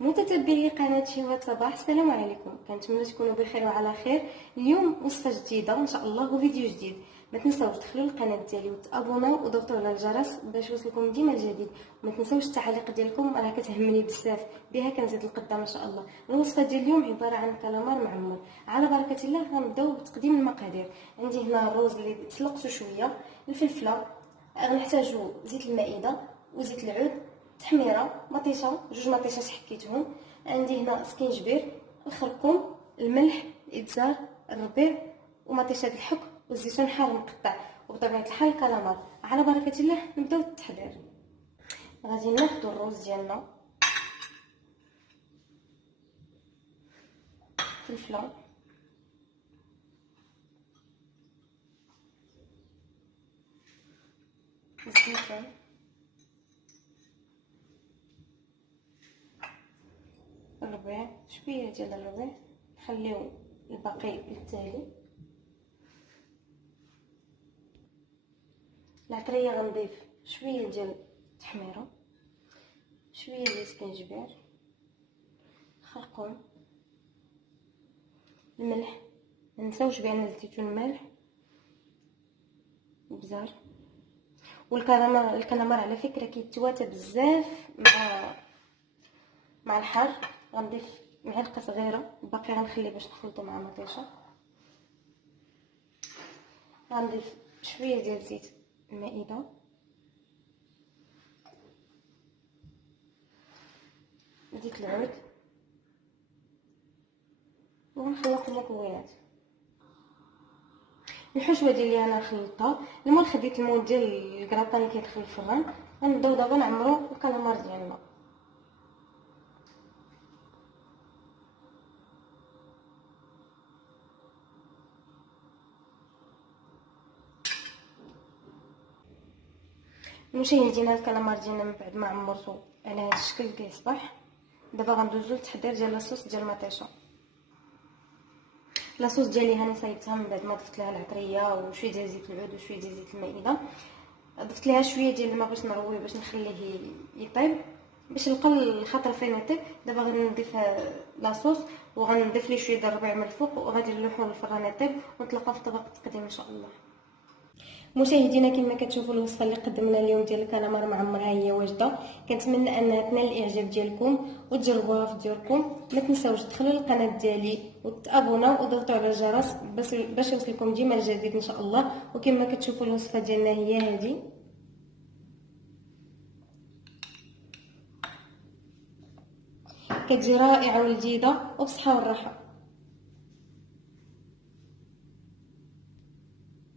متتبعي قناة شهوة صباح، السلام عليكم. كنتمنى تكونوا بخير وعلى خير. اليوم وصفة جديدة ان شاء الله وفيديو جديد. ما تنساوش تدخلوا للقناة ديالي وتابوناو وضغطوا على الجرس باش يوصلكم ديما الجديد. وما تنساوش التعاليق ديالكم، راه كتهمني بزاف، بها كنزيد القدام ان شاء الله. الوصفة ديال اليوم عبارة عن كالامار معمر. على بركة الله غنبداو بتقديم المقادير. عندي هنا الروز اللي تسلقته شويه، الفلفله، غنحتاجو زيت المائده وزيت العود، تحميره، مطيشه، جوج مطيشات حكيتهم. عندي هنا سكينجبير، الخرقوم، الملح، الابزار، الربيع ومطيشه الحك والزيتون حار مقطع، وبطبيعه الحال الكالامار. على بركه الله نبداو التحضير. غادي ناخذ الروز ديالنا، فلفله، الزيتون، الربيع، شويه ديال الربيع، نخليو الباقي للتالي. العطريه غنضيف شويه ديال التحميره، شويه ديال السكينجبير، الخرقوم، الملح، منساوش بان الزيتون مالح، الابزار والكالامار على فكره كيتواتى بزاف مع الحار. غنضيف معلقه صغيره، الباقي غنخليه باش نخلطو مع مطيشه. غنضيف شويه ديال زيت المائده، زيت العود، ونخلط المكونات. الحشوه ديالي انا خلطتها. المهم خديت المول ديال الكراطان اللي كيدخل الفران. غنبداو دابا نعمرو الكالامار ديالنا. مشاهدينا، الكالامار ديالنا من بعد ما عمرتو على هذا الشكل كيصبح. دابا غندوزو للتحضير ديال لاصوص ديال المطيشه. لاصوص ديالي هاني صايبتها من بعد ما ضفت لها العطريه وشويه ديال زيت العود وشويه ديال زيت المائده. ضفت لها شويه ديال الماء باش نرويه، باش نخليه يطيب، باش نلقاو الخطره فين يطيب. دابا غادي نضيف لاصوص وغنضيف ليه شويه ديال الربيع من الفوق، وغادي نلوحو للفران يطيب، ونتلاقاو في طبق التقديم ان شاء الله. مشاهدينا، كما كتشوفوا الوصفه اللي قدمنا اليوم ديال الكالامار معمر ها هي واجده. كنتمنى انها تنال الاعجاب ديالكم وتجربوها في ديوركم. ما تنساوش تدخلوا للقناه ديالي وتابوناو وضغطوا على الجرس باش يوصلكم ديما الجديد ان شاء الله. وكما كتشوفوا الوصفه ديالنا هي هذه. كتجي رائعه ولذيذه وبصحه والراحه.